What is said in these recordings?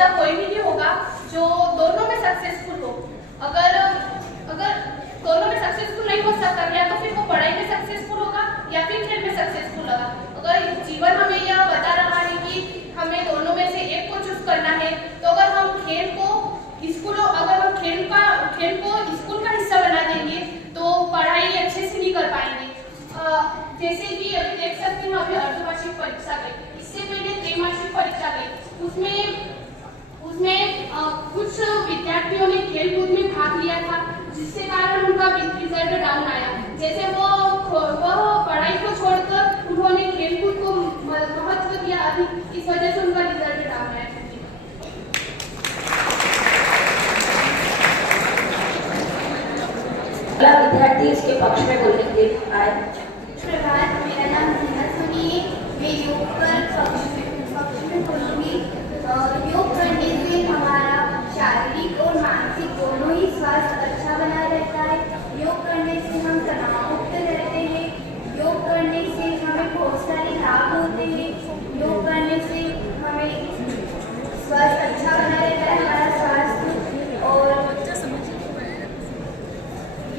ऐसा कोई भी नहीं होगा जो दोनों में सक्सेसफुल हो। अगर दोनों में सक्सेसफुल नहीं हो सकता, या तो फिर वो पढ़ाई में सक्सेसफुल होगा या फिर खेल में सक्सेसफुल होगा। अगर जीवन हमें यह बता रहा है कि हमें दोनों में से एक को चूज करना है, तो अगर हम खेल को स्कूल का हिस्सा बना देंगे तो पढ़ाई अच्छे से नहीं कर पाएंगे। जैसे कि अभी देख सकते हैं, अभी अर्धवार्षिक परीक्षा गई, इससे पहले त्रैमासिक परीक्षा गई, उसमें कुछ विद्यार्थियों ने खेल कूद में भाग लिया था, जिससे कारण उनका रिजल्ट डाउन आया। जैसे वो पढ़ाई को छोड़कर उन्होंने खेल कूद को महत्व दिया अधिक, इस वजह से उनका रिजल्ट डाउन आया। विद्यार्थी इसके पक्ष में बोलने के लिए आए। प्रभात, मेरा नाम सुनिए, मैं योग पर पक्ष में बोलूँगी। योग करने से हमारा शारीरिक और मानसिक दोनों ही स्वास्थ्य अच्छा बना रहता है। योग करने से हम तनाव मुक्त रहते हैं। योग करने से हमें बहुत सारे लाभ होते हैं। योग करने से हमें स्वास्थ्य अच्छा बना रहता है, हमारा स्वास्थ्य। और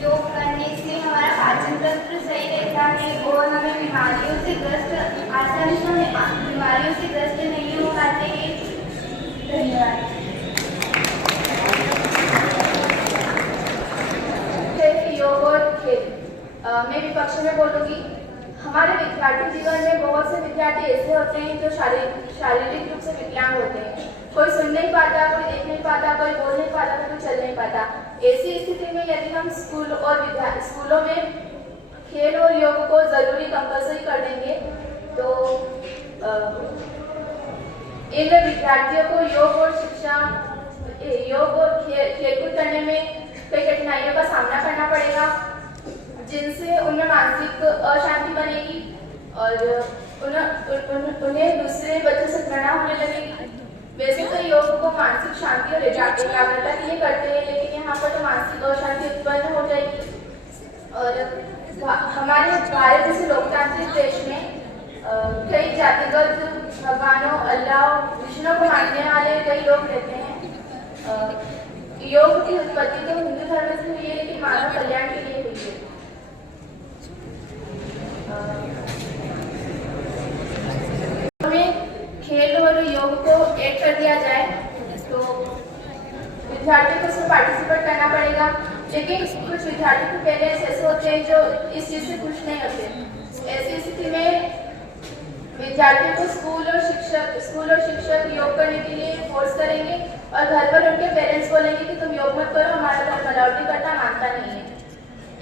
योग करने से हमारा पाचन तंत्र सही रहता है और हमें बीमारियों से ग्रस्त नहीं हो पाते हैं। धन्यवाद। योग और खेल, मैं विपक्ष में बोलूँगी। हमारे विद्यार्थी जीवन में बहुत से विद्यार्थी ऐसे होते हैं जो शारीरिक रूप से विकलांग होते हैं। कोई सुन नहीं पाता, कोई देख नहीं पाता, कोई बोल नहीं पाता, कोई चल नहीं पाता। ऐसी स्थिति में यदि हम स्कूलों में खेल और योग को जरूरी कंपल्सरी कर देंगे तो इन विद्यार्थियों को योग और खेलकूद करने में कई कठिनाइयों का सामना करना पड़ेगा, जिनसे उनमें मानसिक अशांति बनेगी और उन्हें दूसरे बच्चों से घृणा होने लगेगी। वैसे तो योग को मानसिक शांति और एकाग्रता के लिए करते हैं, लेकिन यहाँ पर तो मानसिक अशांति उत्पन्न हो जाएगी। और हमारे भारत जैसे लोकतांत्रिक देश में कई जातिगत भगवानों, अल्लाह, विष्णु को मानने वाले कई लोग रहते हैं। योग की उत्पत्ति तो हिंदू धर्म से हुई है, लेकिन मानव कल्याण के लिए हुई है। हमें खेल और योग को एक कर दिया जाए तो विद्यार्थियों को इसमें पार्टिसिपेट करना पड़ेगा, लेकिन कुछ विद्यार्थी तो पहले ऐसे होते हैं जो इस चीज़ से खुश नहीं होते। ऐसी स्थिति में विद्यार्थियों को स्कूल और शिक्षक योग करने के लिए फोर्स करेंगे और घर पर उनके पेरेंट्स बोलेंगे कि तुम योग मत करो, हमारा धर्म अलाउड नहीं करता, मानता नहीं है।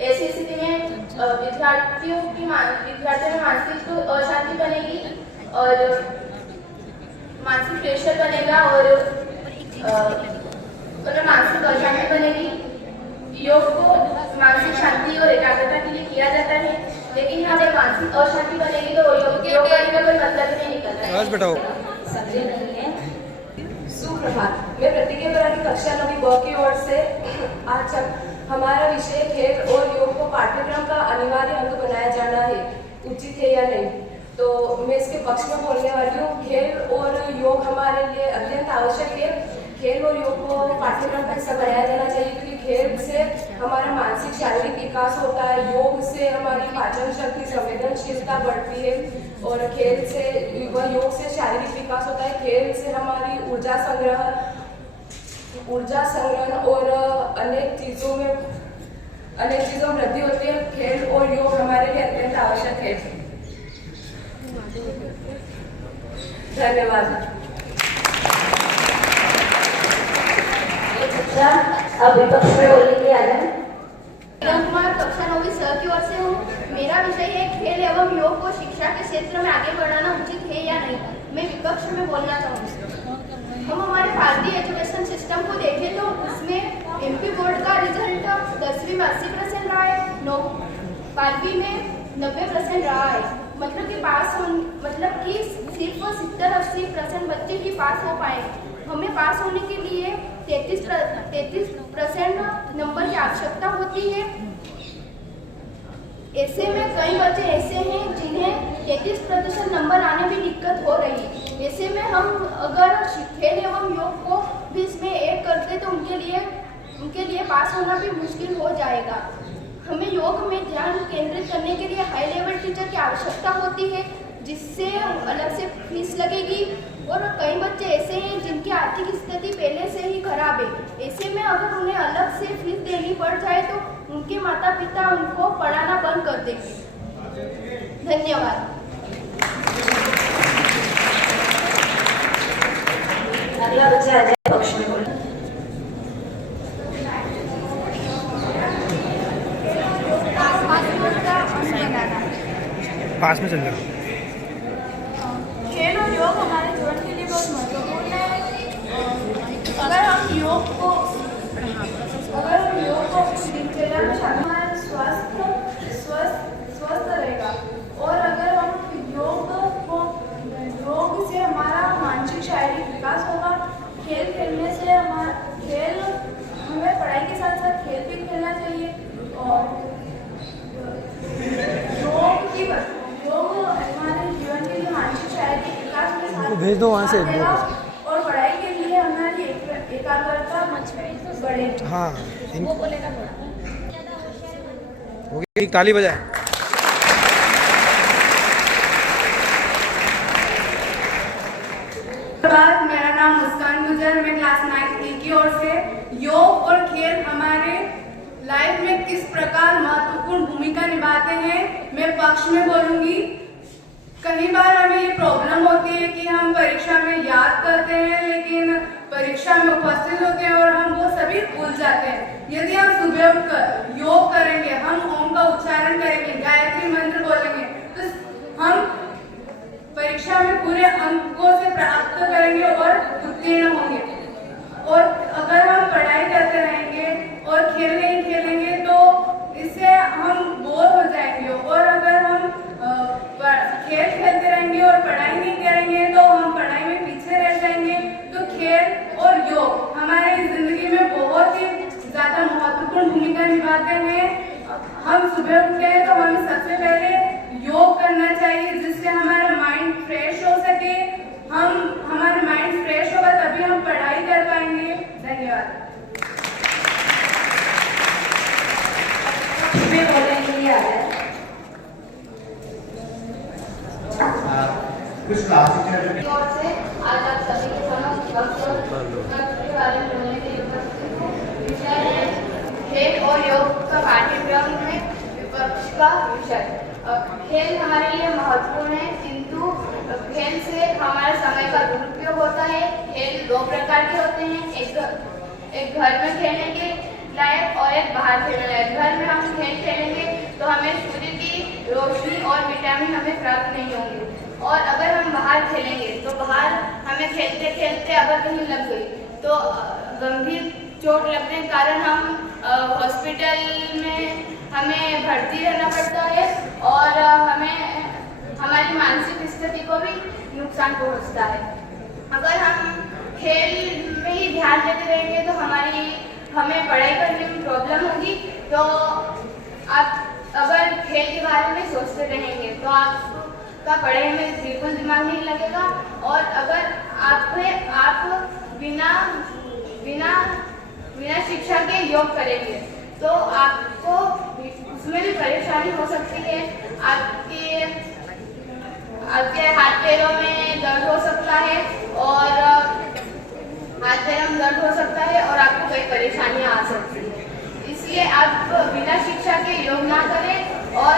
ऐसी स्थिति में विद्यार्थियों में मानसिक अशांति बनेगी और मानसिक प्रेशर बनेगा और मानसिक अशांति बनेगी। योग को मानसिक शांति और एकाग्रता के लिए किया जाता है, लेकिन हमें मानसिक अशांति बनेगी तो योग करने का कोई मतलब नहीं निकलता है। सुप्रभात, मैं प्रतिज्ञा करा की कक्षा 9वीं ब की ओर से आज हमारा विषय खेल और योग को पाठ्यक्रम का अनिवार्य अंग बनाया जाना है, उचित है या नहीं। तो मैं इसके पक्ष में बोलने वाली हूँ। खेल और योग हमारे लिए अत्यंत आवश्यक है। खेल और योग को पाठ्यक्रम का हिस्सा बनाया जाना चाहिए, क्योंकि खेल से हमारा मानसिक शारीरिक विकास होता है, योग से हमारी पाचन शक्ति, संवेदनशीलता बढ़ती है और योग से शारीरिक विकास होता है। खेल से हमारी ऊर्जा संग्रहण और अनेक चीज़ों में वृद्धि होती है। खेल और योग हमारे लिए अत्यंत आवश्यक है। धन्यवाद। अब विपक्ष में बोलने के लिए आ जाए। कुमार, कक्षा 9वीं स की ओर से हूँ। मेरा विषय है खेल एवं योग को शिक्षा के क्षेत्र में आगे बढ़ाना उचित है या नहीं। मैं विपक्ष में बोलना चाहूँगी। हम हमारे भारतीय एजुकेशन सिस्टम को देखें तो उसमें एमपी बोर्ड का रिजल्ट 10वीं में 80% रहा है, 12वीं में 90% रहा है। मतलब कि सिर्फ 70-80% बच्चे ही पास हो पाए। हमें पास होने के लिए 33% नंबर की आवश्यकता होती है। ऐसे में कई बच्चे ऐसे हैं जिन्हें 33% नंबर आने में दिक्कत हो रही है। ऐसे में हम अगर खेल एवं योग को भी इसमें ऐड करते तो उनके लिए पास होना भी मुश्किल हो जाएगा। हमें योग में ध्यान केंद्रित करने के लिए हाई लेवल टीचर की आवश्यकता होती है, जिससे अलग से फीस लगेगी। और कई बच्चे ऐसे हैं जिनकी आर्थिक स्थिति पहले से ही खराब है। ऐसे में अगर उन्हें अलग से फीस देनी पड़ जाए तो उनके माता पिता उनको पढ़ाना बंद कर देंगे। धन्यवाद। अगला बच्चा अजय पक्ष में बोले। पास में चल जाओ। खेल और योग हमारे जीवन के लिए बहुत महत्वपूर्ण है। अगर हम योग को दिनचर्या में शामिल, हमारा स्वास्थ्य स्वस्थ रहेगा। और अगर हम योग से हमारा मानसिक शारीरिक विकास होगा। खेल खेलने से हमें पढ़ाई के साथ साथ खेल भी खेलना चाहिए। और योग हमारे जीवन के लिए मानसिक शारीरिक विकास में साथ भेज दो वहाँ से। देगा और पढ़ाई के लिए हमारी एकाग्रता बढ़ेगी। हाँ, हो गया, एक ताली बजाए। मेरा नाम मुस्कान गुजर, मैं क्लास 9 की ओर से योग और खेल हमारे लाइफ में किस प्रकार महत्वपूर्ण भूमिका निभाते हैं मैं पक्ष में बोलूंगी। कई बार हमें ये प्रॉब्लम होती है कि हम परीक्षा में याद करते हैं लेकिन परीक्षा में उपस्थित होते हैं और हम वो सभी भूल जाते हैं। यदि हम सुबह उठकर योग करेंगे, हम ओम का उच्चारण करेंगे, गायत्री मंत्र बोलेंगे तो हम परीक्षा में पूरे अंकों से प्राप्त करेंगे और उत्तीर्ण होंगे। और अगर हम पढ़ाई करते रहेंगे और खेल नहीं खेलेंगे तो इससे हम बोर हो जाएंगे। और अगर हम खेल खेलते रहेंगे और पढ़ाई नहीं करेंगे तो हम पढ़ाई में पीछे रह जाएंगे। तो खेल और योग हमारी जिंदगी में बहुत ही ज्यादा महत्वपूर्ण भूमिका निभाते हैं। हम सुबह उठते हैं तो हमें सबसे पहले योग करना चाहिए जिससे हमारा माइंड फ्रेश हो सके। हमारा माइंड फ्रेश होगा तभी हम पढ़ाई कर पाएंगे। धन्यवाद। कुछ क्लास टीचर से आज आप सभी के समक्ष के बारे में बोलने के लिए उपस्थित हूँ। विषय है खेल और योग का पाठ्यक्रम में विपक्ष का विषय। खेल हमारे लिए महत्वपूर्ण है किंतु खेल से हमारे समय का दुरुपयोग होता है। खेल दो प्रकार के होते हैं, एक घर में खेलने के लायक और एक बाहर खेलने लायक। घर में हम खेल खेलेंगे तो हमें सूर्य की रोशनी और विटामिन हमें प्राप्त नहीं होंगे। और अगर हम बाहर खेलेंगे तो बाहर हमें खेलते खेलते अगर कहीं लग गई तो गंभीर चोट लगने के कारण हम हॉस्पिटल में हमें भर्ती रहना पड़ता है और हमारी मानसिक स्थिति को भी नुकसान पहुंचता है। अगर हम खेल में ही ध्यान देते रहेंगे तो हमें पढ़ाई करने में प्रॉब्लम होगी। तो आप अगर खेल के बारे में सोचते रहेंगे तो आपका पढ़ाई में बिल्कुल दिमाग नहीं लगेगा। और अगर आप बिना शिक्षा के योग करेंगे तो आपको उसमें भी परेशानी हो सकती है। आपके हाथ पैरों में दर्द हो सकता है और हाथ पैरों में दर्द हो सकता है और आपको कई परेशानियां आ सकती है। इसलिए आप बिना शिक्षा के योग ना करें और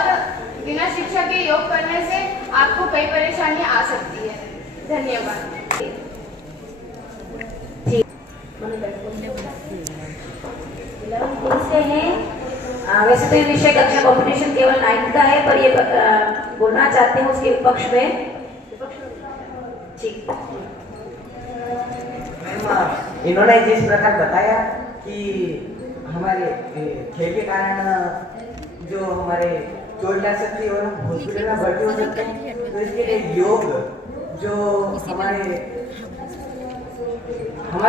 बिना शिक्षा के योग करने से आपको कई परेशानियां आ सकती है। धन्यवाद। वैसे तो ये विषय कक्षा कंपटीशन केवल 9th का है पर ये बोलना चाहते हैं उसके पक्ष में। ठीक, इन्होंने जिस प्रकार बताया कि हमारे खेल के कारण जो हमारे चोट लग सकती है और हम हॉस्पिटल में भर्ती हो सकते हैं, तो इसके लिए योग जो हमारे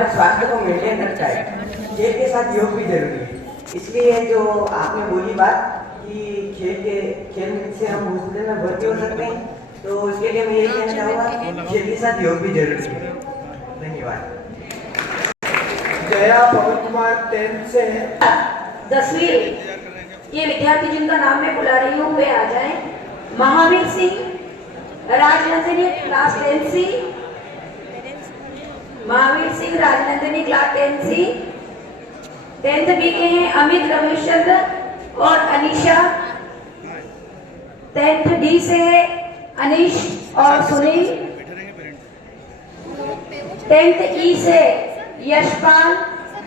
स्वास्थ्य को मेंटेन रखता है, खेल के साथ योग भी जरूरी है। इसलिए जो आपने बोली बात कि खेल से हम हॉस्पिटल में भर्ती हो सकते हैं, तो उसके लिए मैं यही कहना चाहूँगा खेल के साथ योग भी जरूरी है। धन्यवाद। जया पवन कुमार 10 से 10वीं के विद्यार्थी जिनका नाम मैं बुला रही हूँ वे आ जाएं। Mahavir Singh, Rajnandini class 10C, Mahavir Singh Rajnandini class 10C। 10th B के हैं अमित रमेश चंद्र और अनीशा। 10th D से है अनीश और सुनील। 10th E से यशपाल,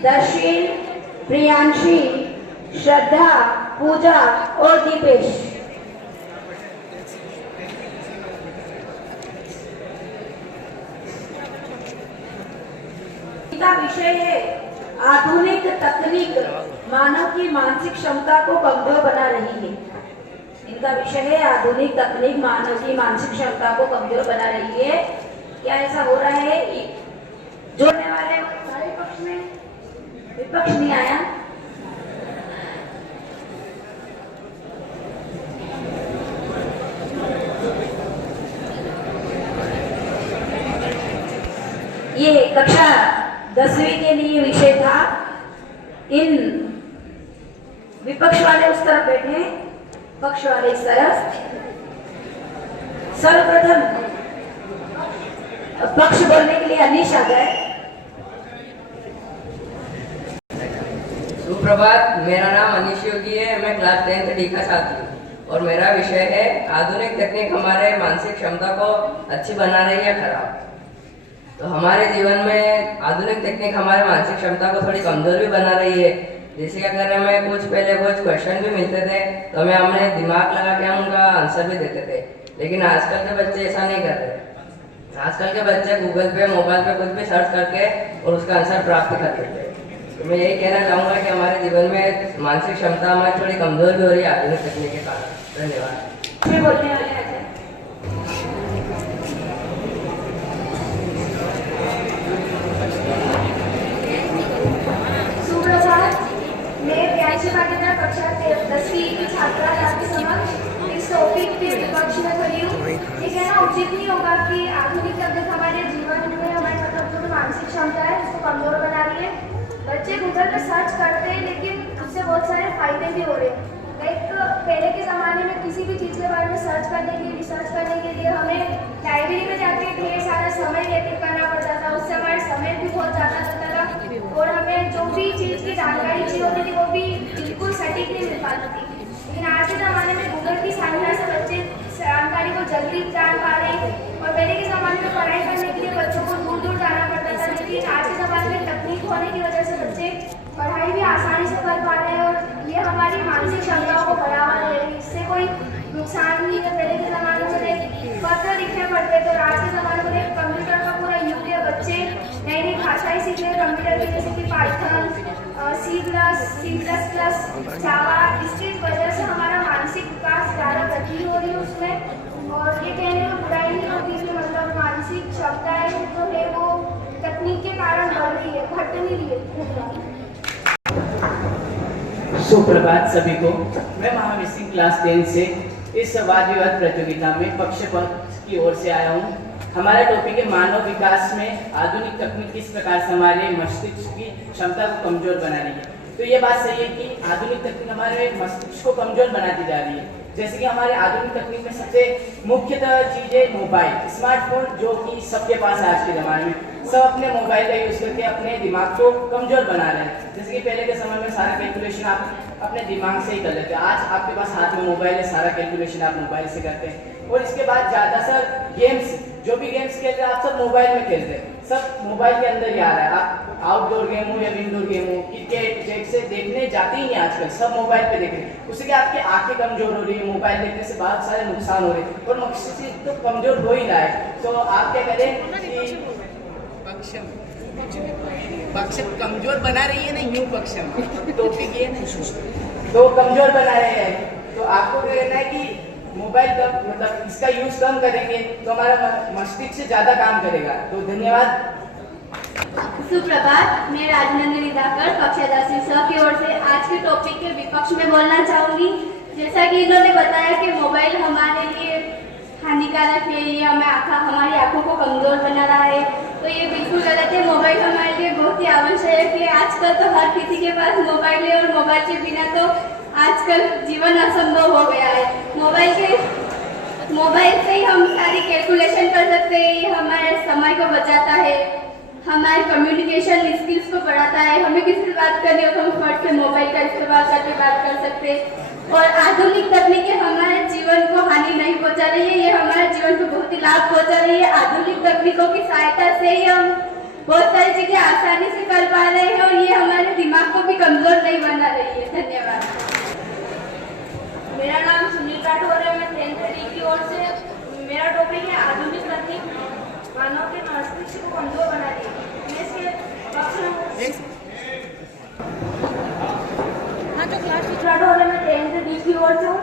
दर्शील, प्रियांशी, श्रद्धा, पूजा और दीपेश। इनका विषय है आधुनिक तकनीक मानव की मानसिक क्षमता को कमजोर बना रही है। इनका विषय है आधुनिक तकनीक मानव की मानसिक क्षमता को कमजोर बना रही है। क्या ऐसा हो रहा है? जोड़ने वाले सारे पक्ष में, विपक्ष नहीं आया। ये कक्षा 10वीं के लिए विषय था। इन विपक्ष वाले उस तरफ बैठे, पक्ष वाले इस तरफ। सर्वप्रथम पक्ष बोलने के लिए अनीश आ गए। सुप्रभात, मेरा नाम अनीश योगी है। मैं क्लास 10th D का छात्र हूँ और मेरा विषय है आधुनिक तकनीक हमारे मानसिक क्षमता को अच्छी बना रही है खराब। तो हमारे जीवन में आधुनिक तकनीक हमारे मानसिक क्षमता को थोड़ी कमजोर भी बना रही है। जैसे कि अगर हमें कुछ क्वेश्चन भी मिलते थे तो हमें अपने दिमाग लगा के हम उनका आंसर भी देते थे, लेकिन आजकल के बच्चे ऐसा नहीं कर रहे। आजकल के बच्चे गूगल पे, मोबाइल पे कुछ भी सर्च करके और उसका आंसर प्राप्त कर लेते हैं। तो मैं यही कहना चाहूँगा कि हमारे जीवन में मानसिक क्षमता हमारी थोड़ी कमजोर भी हो रही है आधुनिक तकनीक के कारण। धन्यवाद। बोलने वाले आ जाए। मैं प्यारी पाटीदार कक्षा 10वीं की छात्रा आपके समक्ष इस टॉपिक के विपक्ष में खड़ी हूँ। ये कहना उचित नहीं होगा कि आधुनिक तकनीक हमारे जीवन में हमारे मतलब जो मानसिक क्षमता है उसको कमजोर बना रही है। बच्चे गूगल पर सर्च करते हैं लेकिन उससे बहुत सारे फायदे भी हो रहे हैं। लाइक पहले के ज़माने में किसी भी चीज़ के बारे में सर्च करने के लिए, रिसर्च करने के लिए हमें लाइब्रेरी में जाके ढेर सारा समय व्यतीत करना पड़ता था। उससे हमारा समय भी बहुत ज़्यादा लगता था और हमें जो भी चीज़ की जानकारी चाहिए होती थी वो भी बिल्कुल सटीक नहीं मिल पाती थी। लेकिन आज के ज़माने में गूगल की सहायता से बच्चे जानकारी को जल्दी जान पा रहे हैं। और पहले के ज़माने में पढ़ाई करने के लिए बच्चों को दूर दूर जाना पड़ता था, लेकिन आज के ज़माने में तकनीक होने की वजह से बच्चे पढ़ाई भी आसानी से कर पा रहे हैं और ये हमारी मानसिक क्षमताओं को बढ़ावा दे रही है। इससे कोई नुकसान नहीं है। पहले के ज़माने में पत्र लिखने पड़ते थे और आज के ज़माने में कंप्यूटर का पूरा युग है। बच्चे नई नई भाषाएं सीख रहे हैं कंप्यूटर की, जैसे कि पाइथन, C++, जावा। इसकी वजह से हमारा मानसिक विकास ज़्यादा गति हो रही है उसमें। और ये कहने में बुराई नहीं होती कि मतलब मानसिक क्षमताएं जो है वो तकनीक के कारण बढ़ रही है, घट नहीं रही है। सुप्रभात सभी को। मैं महावीर सिंह क्लास 10 से इस वाद विवाद प्रतियोगिता में पक्ष की ओर से आया हूँ। हमारा टॉपिक है मानव विकास में आधुनिक तकनीक किस प्रकार से हमारे मस्तिष्क की क्षमता को कमजोर बना रही है। तो ये बात सही है कि आधुनिक तकनीक हमारे मस्तिष्क को कमजोर बनाती जा रही है। जैसे कि हमारे आधुनिक तकनीक में सबसे मुख्यतः चीज है मोबाइल, स्मार्टफोन, जो कि सबके पास है आज के ज़माने में। सब अपने मोबाइल का यूज़ करके अपने दिमाग को कमजोर बना रहे हैं। जैसे कि पहले के समय में सारा कैलकुलेशन आप अपने दिमाग से ही कर लेते हैं। आज आपके पास हाथ में मोबाइल है, सारा कैलकुलेशन आप मोबाइल से करते हैं। और इसके बाद ज़्यादातर गेम्स, जो भी गेम्स खेलते हैं आप सब मोबाइल में खेलते हैं। सब मोबाइल के अंदर ही आ रहा है। आप आउटडोर गेम हो या इंडोर गेम हो, क्रिकेट जैसे देखने जाते ही नहीं आजकल, सब मोबाइल पे देख रहे हैं। उससे क्या आपकी आंखें कमजोर हो रही है, मोबाइल देखने से बहुत सारे नुकसान हो रहे हैं और मस्तिष्क तो कमजोर हो ही रहा है। तो आप क्या करें कि पक्ष कमजोर बना रही है ना, यूं पक्षम टॉपिक ये नहीं तो कमजोर बना रहे हैं। तो आपको क्या करना है कि मोबाइल का मतलब इसका यूज कम करेंगे तो हमारा मस्तिष्क से ज्यादा काम करेगा। तो धन्यवाद। सुप्रभात, मैं राजनंदिनी दाकर कक्षा 10वीं स की ओर से आज के टॉपिक के विपक्ष में बोलना चाहूंगी। जैसा कि इन्होंने बताया कि मोबाइल हमारे लिए हानिकारक है, ये हमारी आंखों को कमजोर बना रहा है, तो ये बिल्कुल गलत है। मोबाइल हमारे लिए बहुत ही आवश्यक है। आजकल तो हर किसी के पास मोबाइल है और मोबाइल के बिना तो आजकल जीवन असंभव हो गया है। मोबाइल से ही हम सारी कैलकुलेशन कर सकते हैं, ये हमारे समय को बचाता है, हमारे कम्युनिकेशन स्किल्स को बढ़ाता है। हमें किसी से बात करनी हो तो हम फट से मोबाइल का इस्तेमाल करके बात कर सकते हैं। और आधुनिक तकनीकें हमारे जीवन को हानि नहीं पहुंचा रही है, ये हमारे जीवन को बहुत ही लाभ पहुंचा रही है। आधुनिक तकनीकों की सहायता से ही हम बहुत सारी चीजें आसानी से कर पा रहे हैं और ये हमारे दिमाग को भी कमजोर नहीं बना रही है। धन्यवाद। मेरा नाम सुनील राठौर है, मैं 10th डी की ओर से। मेरा टॉपिक है आधुनिक तकनीक मानव के मस्तिष्क को कमजोर बना रही है। मैं इसके पक्ष में राठौर है, मैं 10th डी की ओर से हूँ।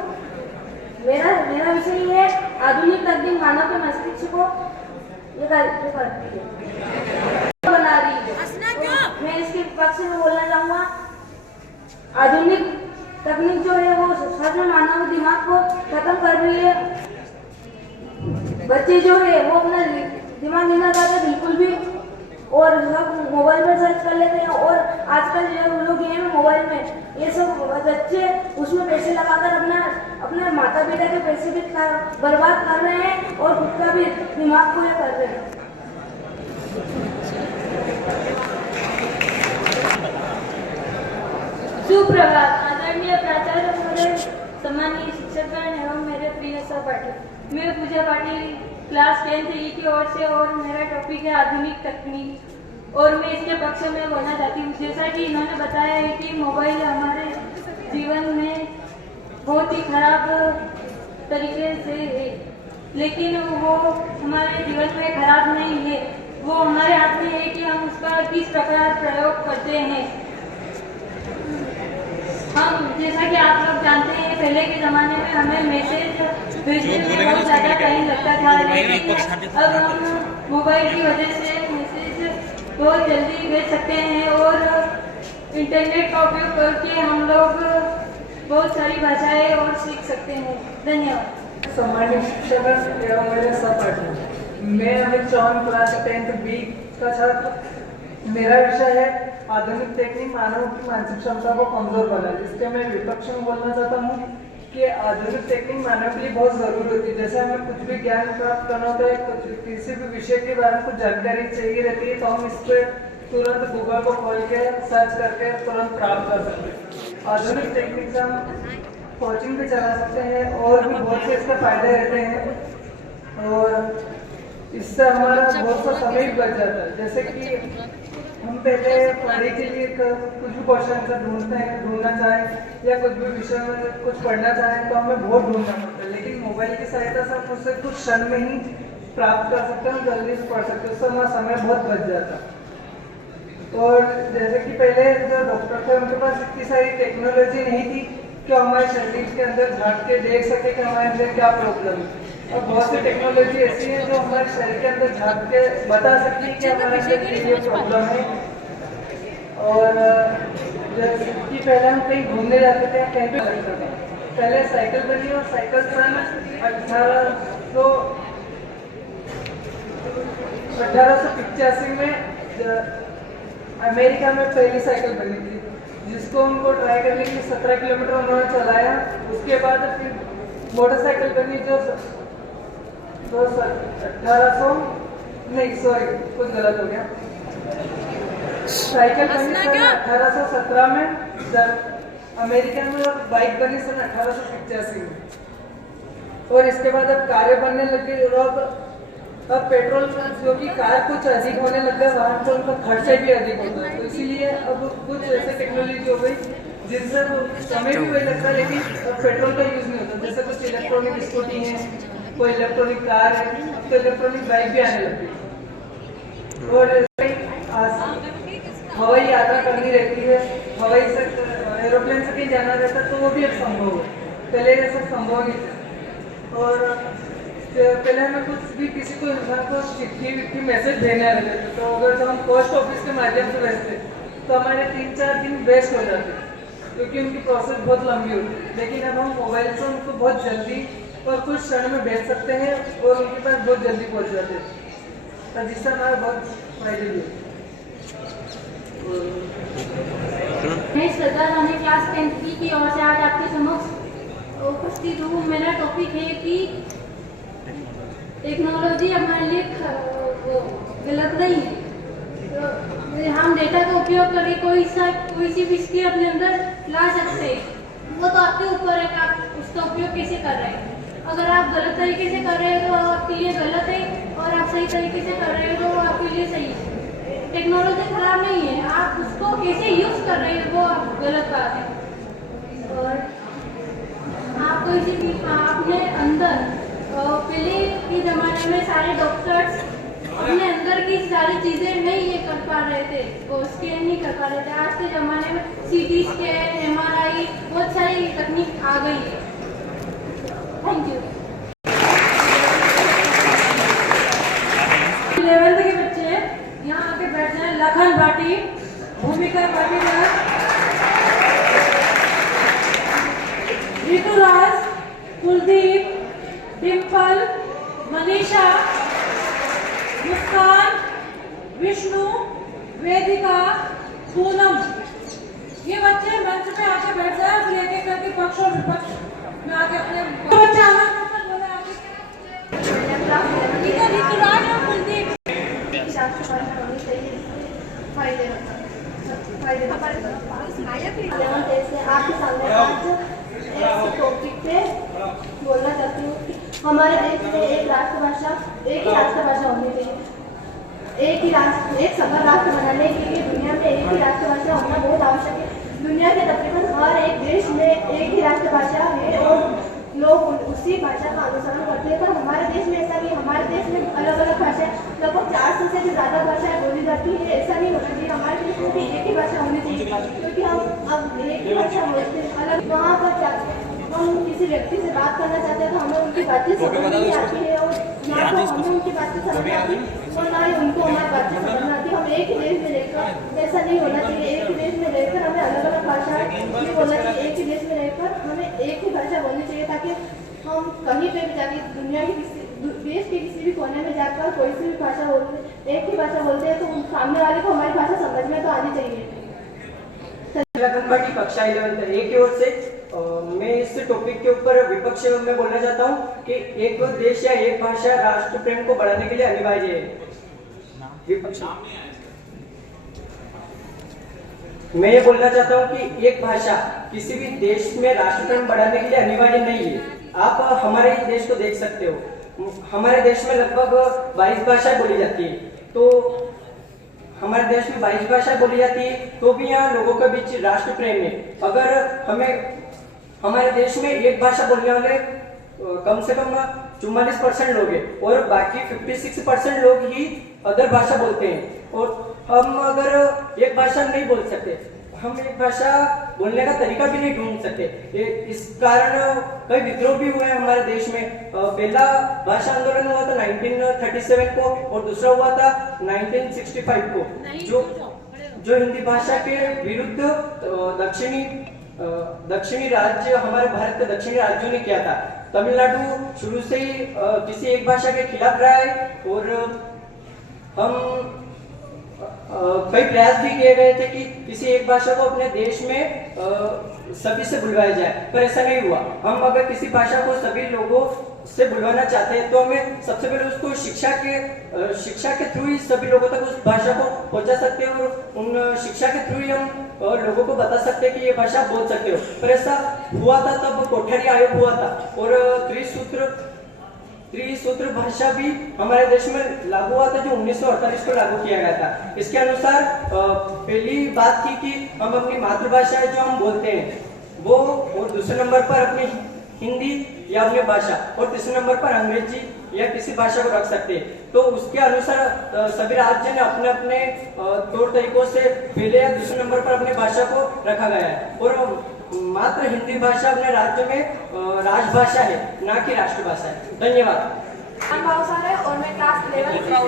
मेरा विषय ये है आधुनिक तकनीक मानव के मस्तिष्क को बना रही है। मैं इसके पक्ष में बोलना चाहूँगा, आधुनिक तकनीक जो है वो सच में मानव दिमाग को खत्म कर रही है। बच्चे जो है वो अपना दिमाग नहीं लगाते बिल्कुल भी, और सब मोबाइल में सर्च कर लेते हैं। और आजकल जो लोग गेम मोबाइल में ये सब बच्चे उसमें पैसे लगाकर अपने माता पिता के पैसे भी बर्बाद कर रहे हैं और खुद का भी दिमाग को ये कर रहे हैं। सुप्रभात आदरणीय प्राचार्य महोदय, सम्मानीय शिक्षकगण एवं मेरे प्रिय सहपाठी। मैं पूजा पाटिल क्लास 10th ई की ओर से, और मेरा टॉपिक है आधुनिक तकनीक, और मैं इसके पक्ष में बोलना चाहती हूँ। जैसा कि इन्होंने बताया है कि मोबाइल हमारे जीवन में बहुत ही खराब तरीके से है, लेकिन वो हमारे जीवन में खराब नहीं है। वो हमारे हाथ में है कि हम उसका किस प्रकार प्रयोग करते हैं। हम जैसा कि आप लोग जानते हैं, पहले के ज़माने में हमें मैसेज भेजने में बहुत ज़्यादा टाइम लगता था, लेकिन अब हम मोबाइल की वजह से मैसेज बहुत जल्दी भेज सकते हैं और इंटरनेट का उपयोग करके हम लोग बहुत सारी भाषाएं और सीख सकते हैं। धन्यवाद। सम्मानित शिक्षक एवं मेरे सहपाठी, मैं अभी 4 क्लास 10th बी का छात्र। मेरा विषय है आधुनिक तकनीक मानव की मानसिक क्षमता को कमजोर बनाना। जिसके मैं विपक्ष में बोलना चाहता हूँ कि आधुनिक तकनीक मानव के लिए बहुत जरूरी होती है। जैसे हमें कुछ भी ज्ञान प्राप्त करना होता है, किसी भी विषय के बारे में कुछ जानकारी चाहिए रहती है, तो हम इस पर तुरंत गूगल को खोल के सर्च करके तुरंत प्राप्त कर सकते हैं। आधुनिक तकनीक से हम कोचिंग भी चला सकते हैं और भी बहुत से इसके फायदे रहते हैं, और इससे हमारा बहुत सा समय भी बच जाता है। जैसे कि हम पहले पढ़ाई के लिए कुछ भी क्वेश्चन आंसर ढूंढना चाहें या कुछ भी विषय में कुछ पढ़ना चाहें तो हमें बहुत ढूंढना पड़ता है, लेकिन मोबाइल की सहायता से हम उससे कुछ क्षण में ही प्राप्त कर सकते हैं, जल्दी से पढ़ सकते हैं, उससे हमारा समय बहुत बच जाता है। और जैसे कि पहले जो डॉक्टर थे उनके पास इतनी सारी टेक्नोलॉजी नहीं थी कि हमारे शरीर के अंदर झाँक के देख सके कि हमारे अंदर क्या प्रॉब्लम है। और बहुत सी टेक्नोलॉजी ऐसी है जो हमारे शरीर के अंदर झाँक के बता सकती है कि हमारे अंदर ये प्रॉब्लम है। और जैसे कि पहले हम कहीं घूमने जाते थे, कहीं भी लगता था, पहले साइकिल बनी और साइकिल सन 1885 में अमेरिका में पहली साइकिल बनी थी, जिसको उनको ट्राई करने के लिए 17 किलोमीटर उन्होंने चलाया। उसके बाद फिर मोटरसाइकिल बनी जो 1800 नहीं सॉरी कुछ गलत हो गया, साइकिल बनी सन 1817 में अमेरिका में, और बाइक बनी सन 1885 में। और इसके बाद अब कारें बनने लग गई, और अब पेट्रोल जो कि कार कुछ अधिक होने लग गया, वहाँ पर उनका खर्चा भी अधिक होता है। तो इसीलिए अब कुछ ऐसे टेक्नोलॉजी हो गई जिनसे समय भी वही लगता है, लेकिन पेट्रोल का यूज नहीं होता। जैसे कुछ इलेक्ट्रॉनिक स्कूटी है, कोई इलेक्ट्रॉनिक कार है, तो इलेक्ट्रॉनिक बाइक भी आने लग गई। और हवाई यात्रा करनी रहती है, हवाई से एरोप्लेन से कहीं जाना रहता है, तो वो भी अब संभव है। पहले ये सब संभव नहीं था। और पहले हमें कुछ भी किसी को इंसान को चिट्ठी मैसेज देने रहते थे, तो अगर जब हम पोस्ट ऑफिस के माध्यम से भेजते तो हमारे 3-4 दिन वेस्ट हो जाते, क्योंकि उनकी प्रोसेस बहुत लंबी होती है। लेकिन अब हम मोबाइल से उनको बहुत जल्दी और कुछ क्षण में बैठ सकते हैं और उनके पास बहुत जल्दी पहुंच जाते हैं, तो जिससे हमारे बहुत फायदे भी हैं। मैं श्रद्धा रानी क्लास 10 की ओर से आज आपके समक्ष उपस्थित हूँ। मेरा टॉपिक है कि टेक्नोलॉजी हमारे लिए गलत नहीं है। तो हम डेटा का उपयोग करके कोई सी भी स्किल अपने अंदर ला सकते हैं। वो तो आपके ऊपर है कि आप उसका उपयोग कैसे कर रहे हैं। अगर आप गलत तरीके से कर रहे हैं तो आपके लिए गलत है, और आप सही तरीके से कर रहे हैं तो आपके लिए सही है। टेक्नोलॉजी खराब नहीं है, आप उसको कैसे यूज कर रहे हैं वो गलत बात है। और आप कोई सी भी अपने अंदर पहले के ज़माने में सारे डॉक्टर्स अपने अंदर की सारी चीज़ें नहीं ये कर पा रहे थे, वो स्कैन नहीं कर पा रहे थे। आज के ज़माने में CT स्कैन, MRI बहुत सारी तकनीक आ गई है। Thank you. 11th के बच्चे यहाँ आके बैठ जाए। लखन भाटी, भूमिका पाटीदार, ऋतुराज, कुलदीप, डिम्पल, मनीषा, मुस्कान, विष्णु, वेदिका, पूनम, ये बच्चे मंच पे आके बैठ जाए और लेके करके पक्ष और विपक्ष में आके अपने बच्चे आना बोले आगे। ऋतुराज और कुलदीप। आपके सामने आज एक टॉपिक पे बोलना चाहती हूँ कि हमारे देश में एक ही राष्ट्रभाषा होनी चाहिए। एक सफल राष्ट्र बनाने के लिए दुनिया में एक ही राष्ट्रभाषा होना बहुत आवश्यक है। दुनिया के तकरीबन हर एक देश में एक ही राष्ट्रभाषा है और लोग उसी भाषा का अनुसरण करते हैं। पर हमारे देश में ऐसा नहीं, हमारे देश में अलग अलग भाषाएं, लगभग 400 से भी ज़्यादा भाषाएं बोली जाती है। ऐसा नहीं होना चाहिए। हमारे देश में भी एक ही भाषा होनी चाहिए, क्योंकि हम अब एक ही भाषा बोलते हैं। अलग वहाँ पर हम किसी व्यक्ति से बात करना चाहते हैं तो हमें उनकी बातें समझ नहीं आती है, और ना तो हमें उनकी बातें समझ आती और ना ही उनको हमारी बातें समझ आती। हम एक ही देश में रहकर ऐसा नहीं होना चाहिए। एक ही देश में रहकर हमें अलग अलग भाषा नहीं बोलना चाहिए। एक ही देश में रहकर हमें एक ही भाषा बोलनी चाहिए, ताकि हम कहीं पे भी जाके दुनिया के देश के किसी भी कोने में जाकर कोई सी भी भाषा बोलते, एक ही भाषा बोलते हैं तो सामने वाले को हमारी भाषा समझ में तो आनी चाहिए। कक्षा 11 A की ओर से मैं इस टॉपिक के ऊपर विपक्ष में बोलना चाहता हूँ कि एक देश या एक भाषा राष्ट्र प्रेम को बढ़ाने के लिए अनिवार्य है। विपक्ष मैं ये बोलना चाहता हूँ कि एक भाषा किसी भी देश में राष्ट्र प्रेम बढ़ाने के लिए अनिवार्य नहीं है। आप हमारे ही देश को देख सकते हो। हमारे देश में लगभग 22 भाषाएं बोली जाती है, तो हमारे देश में 22 भाषा बोली जाती है, तो भी यहाँ लोगों के बीच राष्ट्र प्रेम है। अगर हमें हमारे देश में एक भाषा बोलने वाले कम से कम 44% लोग हैं और बाकी 56% लोग ही अदर भाषा बोलते हैं, और हम अगर एक भाषा नहीं बोल सकते, हम एक भाषा बोलने का तरीका भी नहीं ढूंढ सकते। इस कारण कई विद्रोह भी हुए हमारे देश में। पहला भाषा आंदोलन हुआ था 1937 को और दूसरा हुआ था 1965 को, जो हिंदी भाषा के विरुद्ध दक्षिणी राज्य, हमारे भारत के दक्षिणी राज्यों ने किया था। तमिलनाडु शुरू से ही किसी एक भाषा के खिलाफ रहा है, और हम कई प्रयास भी किए गए थे कि किसी एक भाषा को अपने देश में सभी से बुलवाया जाए, पर ऐसा नहीं हुआ। हम अगर किसी भाषा को सभी लोगों से बुलवाना चाहते हैं तो हमें सबसे पहले उसको शिक्षा के थ्रू ही सभी लोगों तक उस भाषा को पहुंचा सकते हैं, और उन शिक्षा के थ्रू ही हम लोगों को बता सकते हैं कि ये भाषा बोल सकते हो। पर ऐसा हुआ था तब कोठारी आयोग हुआ था, और त्रिसूत्र भाषा भी हमारे देश में लागू हुआ था, जो 1948 को लागू किया गया था। इसके अनुसार पहली बात थी कि हम अपनी मातृभाषा जो हम बोलते हैं वो, और दूसरे नंबर पर अपनी हिंदी या अपनी भाषा, और तीसरे नंबर पर अंग्रेजी या किसी भाषा को रख सकते हैं। तो उसके अनुसार सभी राज्य ने अपने अपने तौर तरीकों से पहले या दूसरे नंबर पर अपनी भाषा को रखा गया है, और मात्र हिंदी भाषा अपने राज्य में राजभाषा है, ना कि राष्ट्रभाषा है। धन्यवाद। और मैं क्लास 11 से हूँ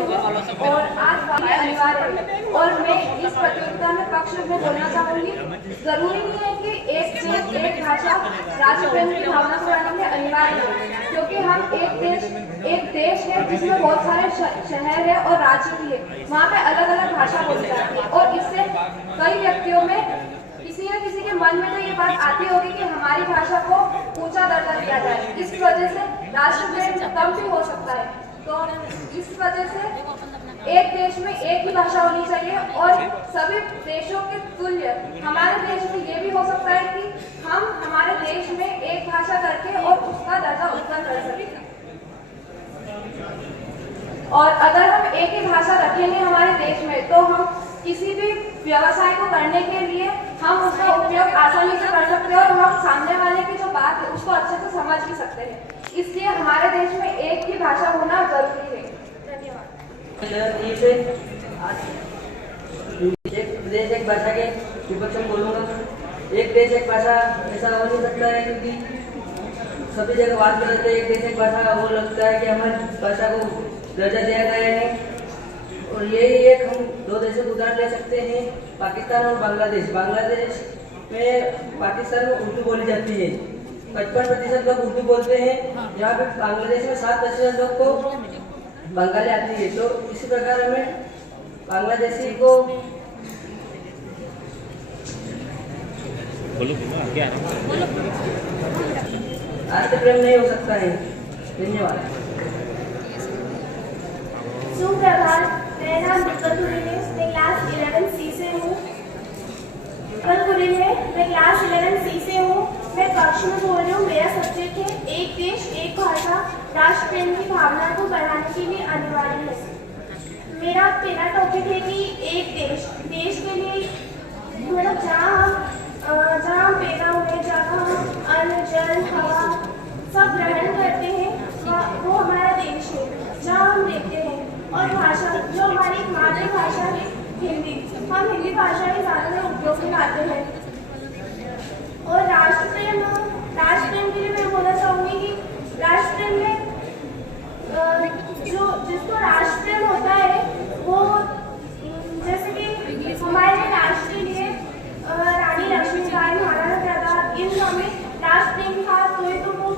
और आज अनिवार्य है, और मैं इस प्रतियोगिता में पक्ष में बोलना चाहूँगी। जरूरी नहीं है कि एक भाषा राष्ट्र प्रेम की भावना को बढ़ाने के लिए अनिवार्य है, क्योंकि एक देश है जिसमें बहुत सारे शहर है और राज्य भी है, वहाँ पे अलग अलग भाषा बोली जाती है और इससे कई व्यक्तियों में किसी न किसी के मन में तो ये बात आती होगी कि हमारी भाषा को ऊंचा दर्जा दिया जाए। इस वजह से राष्ट्र प्रेम कम भी हो सकता है। तो इस वजह से एक देश में एक ही भाषा होनी चाहिए और सभी देशों के तुल्य हमारे देश में ये भी हो सकता है कि हम हमारे देश में एक भाषा करके और उसका दर्जा उत्पन्न कर सकें। और अगर हम एक ही भाषा रखेंगे हमारे देश में तो हम किसी भी व्यवसाय को करने के लिए हम उसका उपयोग आसानी से कर सकते हैं और हम सामने वाले की जो बात है उसको अच्छे से समझ भी सकते हैं। इसलिए हमारे देश में एक ही भाषा होना जरूरी है। धन्यवाद। एक देश एक भाषा के विपक्ष में बोलूंगा। एक देश एक भाषा ऐसा हो नहीं सकता है क्योंकि सभी जगह बात करते हैं एक देश एक भाषा, वो लगता है कि हमारी भाषा को दर्जा दिया गया है। और यही एक हम दो देशों को उदाहरण ले सकते हैं, पाकिस्तान और बांग्लादेश। बांग्लादेश में पाकिस्तान में उर्दू बोली जाती है, 55% लोग उर्दू बोलते हैं। यहाँ पे बांग्लादेश में 7% लोग को बंगाली आती है। तो इसी प्रकार हमें बांग्लादेशी को राष्ट्र प्रेम नहीं हो सकता है। धन्यवाद। सुप्रभात, मेरा नाम विकल गुरी है, मैं क्लास 11C से हूँ। विकल गुरी है, मैं क्लास 11C से हूँ। मैं कक्ष में बोल रही हूँ। मेरा सब्जेक्ट है एक देश एक भाषा, राष्ट्र प्रेम की भावना को बढ़ाने के लिए अनिवार्य है। मेरा पहला टॉपिक है कि एक देश के लिए मतलब जहाँ हम पैदा हुए, जहाँ हम अन्न जल हवा सब ग्रहण करते हैं वो हमारा देश है, जहाँ हम रहते हैं। और भाषा जो हमारी मातृभाषा है हिंदी, हम हिंदी भाषा ही ज़्यादातर उपयोग में लाते हैं। और राष्ट्र प्रेम के लिए मैं बोलना चाहूँगी कि राष्ट्र प्रेम में जो जिसको राष्ट्र प्रेम होता है वो जैसे कि हमारे राष्ट्र के लिए रानी लक्ष्मीबाई, महाराणा प्रताप, इन हमें राष्ट्र प्रेम था तो वो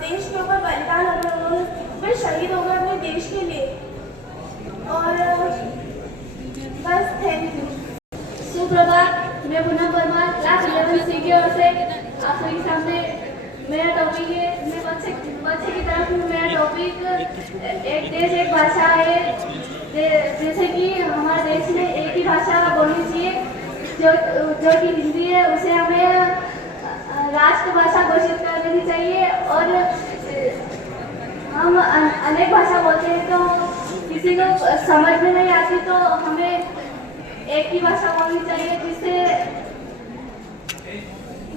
देश के ऊपर बलिदान हो गए, उन्होंने शहीद हो गए अपने देश के लिए। और बस थैंक यू। सुप्रभात, मैं पूनम परमार क्लास 11C की ओर से आप सभी के सामने मेरा टॉपिक है। मैं बच्चे की तरफ मेरा टॉपिक एक देश एक भाषा है। जैसे कि हमारे देश में एक ही भाषा बोलनी चाहिए, जो कि हिंदी है, उसे हमें राष्ट्रभाषा घोषित कर देनी चाहिए। और हम अनेक भाषा बोलते हैं तो किसी को समझ में नहीं आती, तो हमें एक ही भाषा बोलनी चाहिए जिससे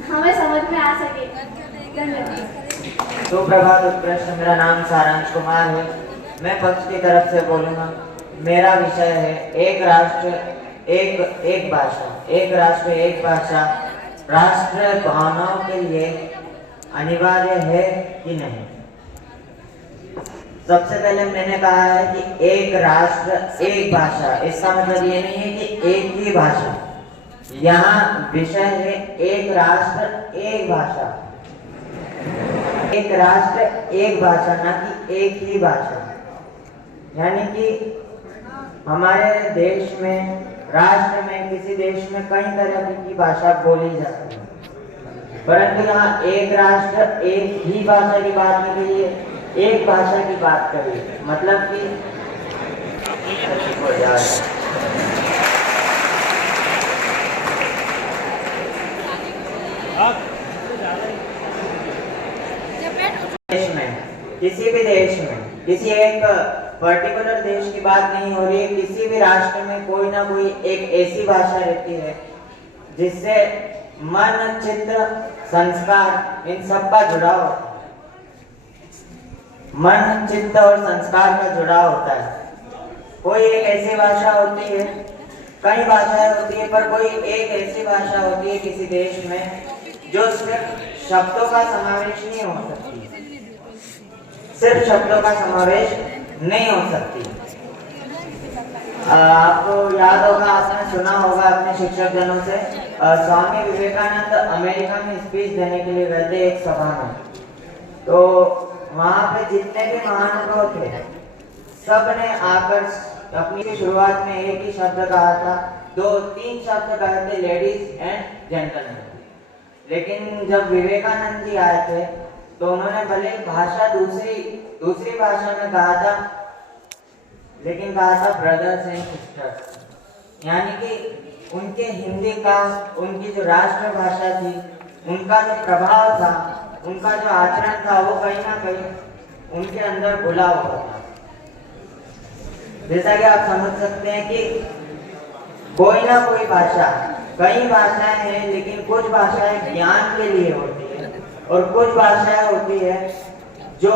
हमें समझ में आ सके। धन्यवाद। सुप्रभात उत्कृष्ट, मेरा नाम सारांश कुमार है। मैं पक्ष की तरफ से बोलूँगा। मेरा विषय है एक राष्ट्र एक भाषा। एक राष्ट्र एक भाषा राष्ट्र भावनाओं के लिए अनिवार्य है कि नहीं। सबसे पहले मैंने कहा है कि एक राष्ट्र एक भाषा, इसका मतलब ये नहीं है कि एक ही भाषा। यहाँ विषय है एक राष्ट्र एक भाषा। एक राष्ट्र एक भाषा, ना कि एक ही भाषा। यानी कि हमारे देश में, राष्ट्र में, किसी देश में कई तरह की भाषा बोली जाती है, परंतु यहाँ एक राष्ट्र एक ही भाषा की बात नहीं कही है, एक भाषा की बात करी। मतलब कि देश में, किसी भी देश में, किसी एक पर्टिकुलर देश की बात नहीं हो रही है, किसी भी राष्ट्र में कोई ना कोई एक ऐसी भाषा रहती है जिससे मन, चित्त, संस्कार इन सब का जुड़ाव होता है। मन, चित्त और संस्कार का जुड़ाव होता है। कोई एक ऐसी भाषा होती है, कई भाषाएं होती है, पर कोई एक ऐसी भाषा होती है किसी देश में जो सिर्फ शब्दों का समावेश नहीं हो सकती, सिर्फ शब्दों का समावेश नहीं हो सकती। आपको याद होगा, आपने सुना होगा अपने शिक्षक जनों से, स्वामी विवेकानंद अमेरिका में स्पीच देने के लिए गए थे एक सभा में। तो वहाँ पे जितने भी महानुभाव थे सब ने आकर अपनी शुरुआत में एक ही शब्द कहा था, 2-3 शब्द कहे थे, लेडीज एंड जेंटलमैन। लेकिन जब विवेकानंद जी आए थे तो उन्होंने भले भाषा दूसरी भाषा में कहा था, लेकिन कहा था ब्रदर्स एंड सिस्टर्स। यानी कि उनके हिंदी का, उनकी जो राष्ट्रभाषा थी, उनका जो प्रभाव था, उनका जो आचरण था, वो कहीं ना कहीं उनके अंदर घुला हुआ था। जैसा कि आप समझ सकते हैं कि कोई ना कोई भाषा, कई भाषाएं हैं, लेकिन कुछ भाषाएं ज्ञान के लिए होती है और कुछ भाषाएं होती है जो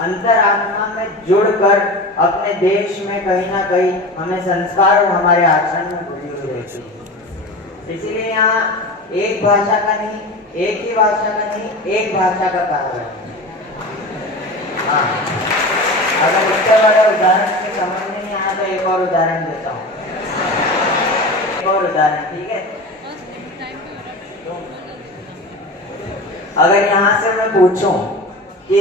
अंतरात्मा में जुड़कर अपने देश में कहीं ना कहीं हमें संस्कार और हमारे आचरण में घुली हुई रहती है। इसीलिए यहाँ एक भाषा का नहीं, एक ही भाषा का नहीं, एक भाषा का कहा है। हाँ, अगर इससे बड़े उदाहरण से समझ में नहीं आया तो एक और उदाहरण देता हूँ, एक और उदाहरण, ठीक है। अगर यहाँ से मैं पूछूं कि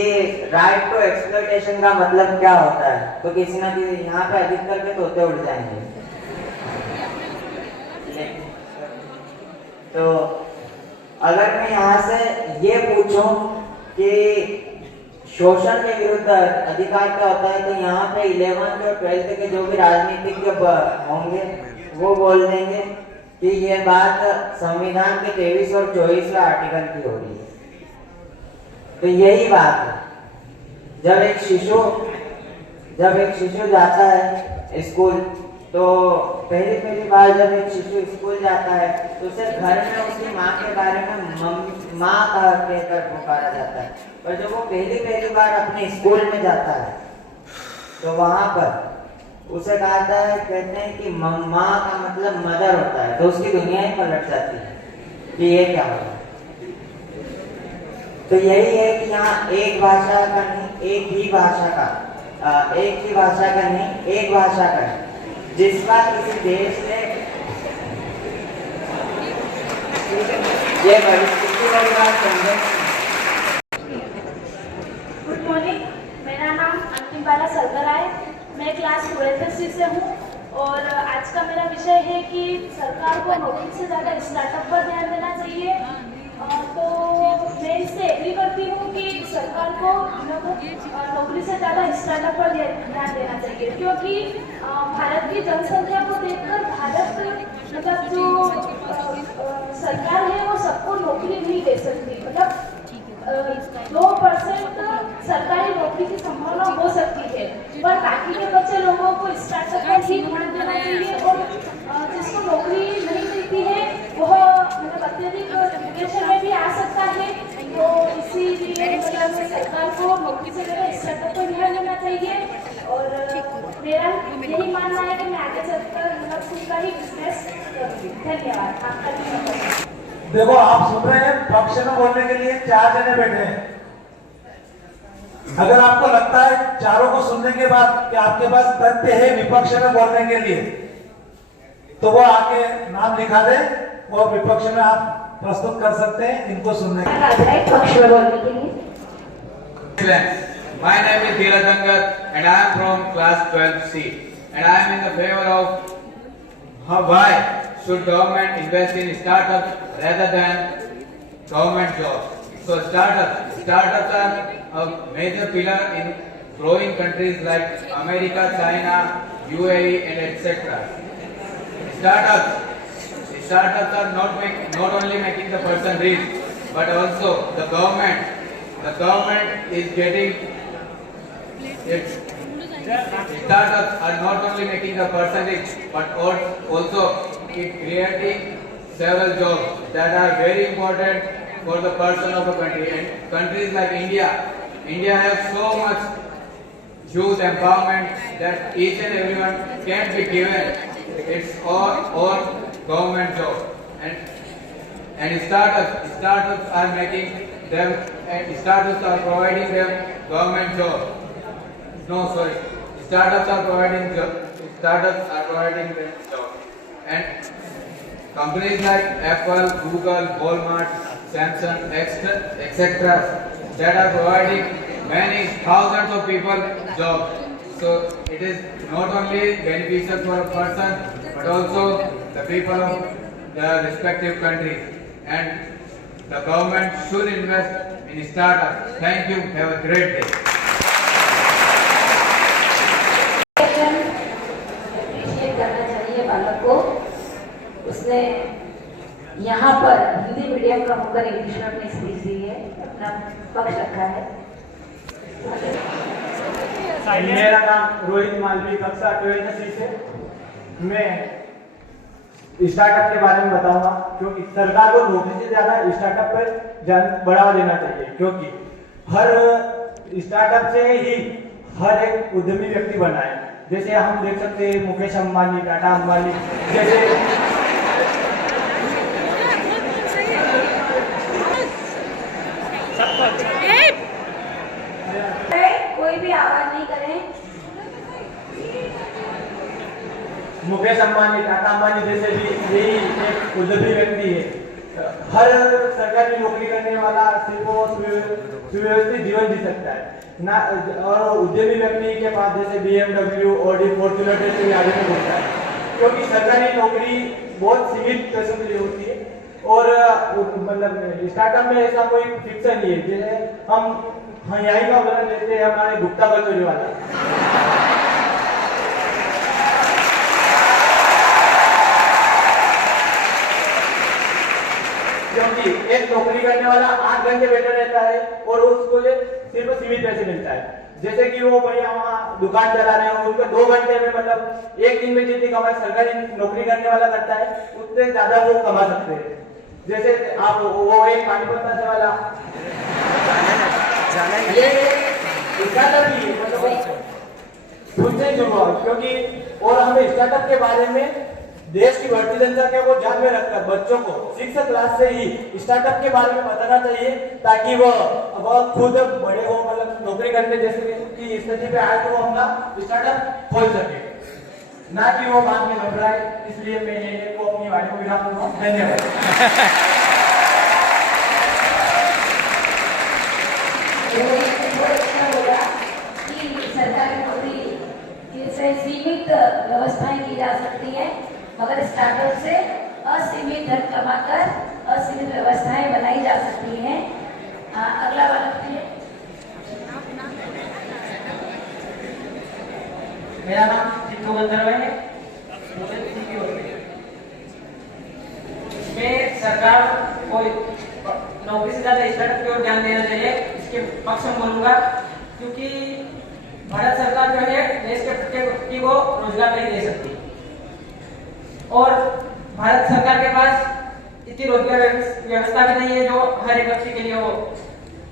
राइट टू एक्सप्लॉयटेशन का मतलब क्या होता है, तो किसी ना किसी यहाँ पे अधिकतर के तोते उड़ जाएंगे। तो अगर मैं यहाँ से ये पूछूं कि शोषण के विरुद्ध अधिकार क्या होता है, तो यहाँ पे 11th और 12th के जो भी राजनीतिज्ञ होंगे वो बोल देंगे कि ये बात संविधान के 23 और 24वें आर्टिकल की हो रही है। तो यही बात है, जब एक शिशु जाता है स्कूल, तो पहली बार जब एक शिशु स्कूल जाता है तो उसे घर में उसकी माँ के बारे में माँ कहकर पुकारा जाता है। पर जब वो पहली बार अपने स्कूल में जाता है तो वहां पर उसे कहते हैं कि माँ का मतलब मदर होता है, तो उसकी दुनिया ही पलट जाती है कि ये क्या होता है। तो यही है कि यहाँ एक भाषा का नहीं, एक ही भाषा का, एक ही भाषा का नहीं, एक भाषा का है। जिस बार किसी देश ने ये गुड मॉर्निंग, मेरा नाम अंतिम बाला सरगर है। मैं क्लास 12th से हूँ और आज का मेरा विषय है कि सरकार को नौकरी से ज़्यादा स्टार्टअप पर ध्यान देना चाहिए। तो मैं इससे एग्री करती हूँ कि सरकार को नौकरी से ज़्यादा स्टार्टअप पर ध्यान देना चाहिए, क्योंकि भारत की जनसंख्या को देखकर भारत मतलब जो सरकार है वो सबको नौकरी नहीं दे सकती। मतलब 2% सरकारी नौकरी की संभावना हो सकती है, पर बाकी के बच्चे लोगों को स्टार्टअप पर ही ध्यान देना चाहिए और जिसको नौकरी नहीं मिलती है वह मतलब अत्यधिक डिप्रेशन में भी आ सकता है। तो इसीलिए मतलब सरकार को नौकरी से ज़्यादा स्टार्टअप पर ध्यान देना चाहिए और मेरा यही मानना है कि मैं आगे चलकर मतलब खुद का ही बिजनेस करूँगी। धन्यवाद आपका भी। देखो, आप सुन रहे हैं, पक्ष में बोलने के लिए 4 जने बैठे हैं। अगर आपको लगता है चारों को सुनने के बाद कि आपके पास तथ्य है विपक्ष में बोलने के लिए, तो वो आके नाम लिखा दे और विपक्ष में आप प्रस्तुत कर सकते हैं इनको सुनने के लिए। पक्ष में बोलने के लिए My name is Dheeraj Dangat and I am from class 12C and I am in the favor of why should government invest in startups rather than government jobs. So startups are a major pillar in growing countries like America, China, UAE and etc. Startups are not only making the person rich, but also the government is getting it. Startups are not only making the person rich, but also it creating several jobs that are very important for the person of a country. And countries like India have so much youth empowerment that each and everyone can be given its own government job. And startups are making them, and startups are providing them government job. No, sorry. Startups are providing them job. And companies like Apple, Google, Walmart, Samsung, etc. that are providing many thousands of people jobs. So it is not only beneficial for a person but also the people of the respective countries, and the government should invest in startups. Thank you. Have a great day. Appreciate करना चाहिए बालक को। उसने यहाँ पर Hindi medium का होकर English में अपनी स्पीच दी है, अपना पक्ष रखा है। मेरा नाम रोहित मालवी, कक्षा 12वीं से। मैं स्टार्टअप के बारे में बताऊंगा, क्योंकि सरकार को नौकरी से ज्यादा स्टार्टअप पर बढ़ावा देना चाहिए, क्योंकि हर स्टार्टअप से ही हर एक उद्यमी व्यक्ति बना है। जैसे हम देख सकते हैं मुकेश अंबानी, टाटा अंबानी जैसे कोई भी आवाज नहीं करें। मुकेश अंबानी, टाटा अंबानी जैसे भी यही एक उद्यमी व्यक्ति है। हर सरकारी नौकरी करने वाला सिर्फ वो सुव्यवस्थित जीवन जी सकता है ना, और उद्यमी व्यक्ति के पास जैसे BMW, ऑडी, फॉर्च्यूनर जैसे आगे में होता है, क्योंकि सरकारी नौकरी बहुत सीमित पैसों के लिए होती है। और मतलब स्टार्टअप में ऐसा कोई फिक्स नहीं है। जैसे हम यहीं का उदाहरण लेते हैं, हमारे गुप्ता कचौरी वाला, क्योंकि एक नौकरी करने वाला 8 घंटे बैठा रहता है और उसको ये सिर्फ सीमित पैसे मिलता है। जैसे कि वो भैया वहाँ दुकान चला रहे हैं, उनको 2 घंटे में मतलब एक दिन में जितनी कमाई सरकारी नौकरी करने वाला करता है उससे ज्यादा वो कमा सकते हैं। जैसे आप वो एक पानीपत से वाला ये स्टार्टअप ही मतलब खुद से शुरू हुआ, क्योंकि और हमें स्टार्टअप के बारे में देश की बढ़ती जनसंख्या को ध्यान में रखकर बच्चों को 6th क्लास से ही स्टार्टअप के बारे में बताना चाहिए, ताकि वो खुद बड़े हो, मतलब नौकरी करने जैसे की स्थिति पे आए तो वो अपना स्टार्टअप खोल सके, ना कि वो बाद में घबराए। इसलिए मैं ये को अपनी वाणी को विराम दूंगा। धन्यवाद। सरकारी नौकरी से सीमित व्यवस्थाएं की जा सकती है, मगर स्टार्टअप से असीमित धन कमाकर असीमित व्यवस्थाएं बनाई जा सकती हैं। अगला बालक है। मेरा नाम चित्तू गंधर्व है। मैं सरकार को नौकरी से ज्यादा स्टार्टअप की ओर ध्यान देना चाहिए, इसके पक्ष में बोलूंगा, क्योंकि भारत सरकार जो है देश के प्रत्येक व्यक्ति को रोजगार नहीं दे सकती, और भारत सरकार के पास इतनी रोजगार व्यवस्था भी नहीं है जो हर एक व्यक्ति के लिए हो।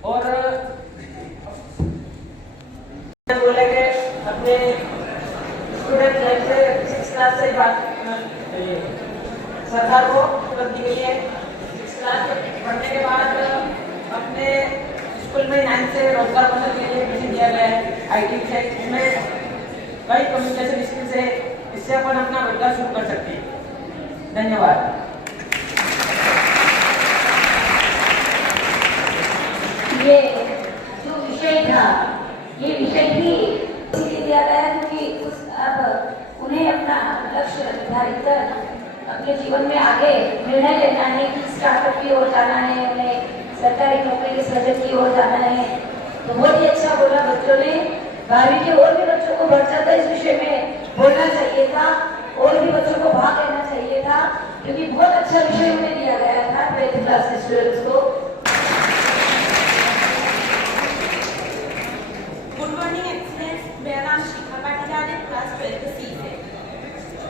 और बोले कि अपने स्टूडेंट लाइफ से 6th क्लास से बात सरकार को उपलब्धि के लिए 6th क्लास पढ़ने के बाद अपने स्कूल में 9th से रोजगार बनने के लिए मिशन दिया गया है। IT से इसमें कई कम्युनिकेशन स्किल्स है, इससे अपन अपना रोजगार शुरू कर सकते हैं। धन्यवाद। ये जो विषय था, ये विषय भी इसलिए दिया गया क्योंकि अब उन्हें अपना लक्ष्य निर्धारित कर अपने जीवन में आगे निर्णय लेना है कि स्टार्टअप की ओर जाना है, उन्हें सरकारी नौकरी के सृजन की ओर जाना है। तो बहुत ही अच्छा बोला बच्चों ने। 12वीं के और भी बच्चों को बढ़ जाता इस विषय में बोलना चाहिए था, और भी बच्चों को भाग लेना चाहिए था, क्योंकि बहुत अच्छा विषय उन्हें दिया गया था 12th क्लास के स्टूडेंट्स को। गुड मॉर्निंग एक्सीलेंस, मेरा नाम शिखा पाटीदार है, क्लास 12th C है।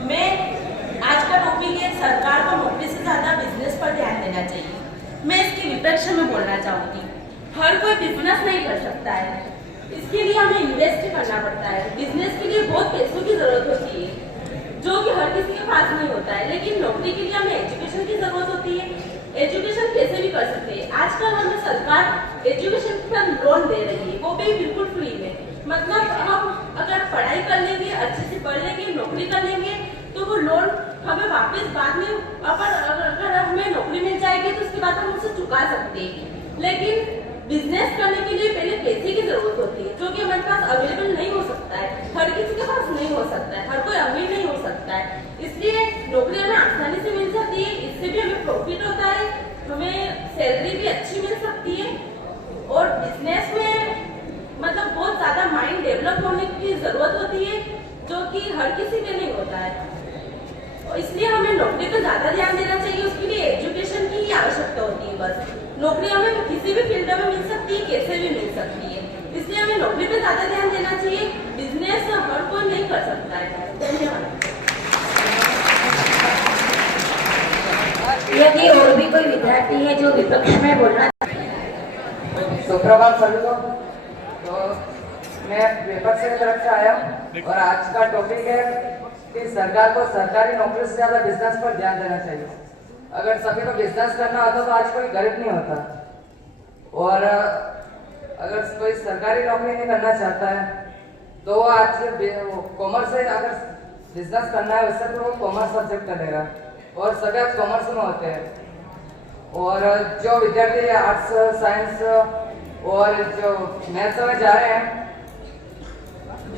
मैं आज का टॉपिक है सरकार को नौकरी से ज्यादा बिजनेस पर ध्यान देना चाहिए। मैं इसके विपक्ष में बोलना चाहूंगी। हर कोई बिजनेस नहीं कर सकता है, इसके लिए हमें इन्वेस्ट करना पड़ता है। बिजनेस के लिए बहुत पैसों की जरूरत होती है, जो कि हर किसी के पास नहीं होता है। लेकिन नौकरी के लिए हमें एजुकेशन की जरूरत होती है। एजुकेशन कैसे भी कर सकते हैं। आजकल हमें सरकार एजुकेशन पर लोन दे रही है, वो भी बिल्कुल फ्री में। मतलब हम अगर पढ़ाई कर लेंगे, अच्छे से पढ़ लेंगे, नौकरी कर लेंगे, तो वो लोन हमें वापस बाद में अगर हमें नौकरी मिल जाएगी तो उसके बाद हम उसे चुका सकते हैं। लेकिन बिजनेस करने के लिए पहले पैसे की जरूरत होती है, जो कि हमारे पास अवेलेबल नहीं हो सकता है, हर किसी के पास नहीं हो सकता है, हर कोई अमीर नहीं हो सकता है। इसलिए नौकरी हमें आसानी से मिल जाती है, इससे भी हमें प्रॉफिट होता है, हमें सैलरी भी अच्छी मिल सकती है। और बिजनेस में मतलब बहुत ज्यादा माइंड डेवलप होने की जरूरत होती है, जो कि हर किसी में नहीं होता है। और इसलिए हमें नौकरी पर ज्यादा ध्यान देना चाहिए, उसके लिए एजुकेशन की ही आवश्यकता होती है। बस नौकरी हमें किसी भी फील्ड में मिल सकती है, कैसे भी मिल सकती है, इसलिए हमें नौकरी पे ज्यादा ध्यान देना चाहिए। बिजनेस हर कोई नहीं कर सकता है। धन्यवाद। यदि और भी कोई विद्यार्थी है जो विपक्ष में बोलना, सुप्रभात सभी को। तो मैं विपक्ष की तरफ से आया हूँ और आज का टॉपिक है कि सरकार को सरकारी नौकरी से ज्यादा बिजनेस पर ध्यान देना चाहिए। अगर सभी को बिजनेस करना होता तो आज कोई गरीब नहीं होता, और अगर कोई सरकारी नौकरी नहीं करना चाहता है तो वो आज कॉमर्स से अगर बिजनेस करना है उससे तो वो कॉमर्स सब्जेक्ट करेगा, और सभी आज कॉमर्स में होते हैं। और जो विद्यार्थी आर्ट्स साइंस और जो मैथ्स में जा रहे हैं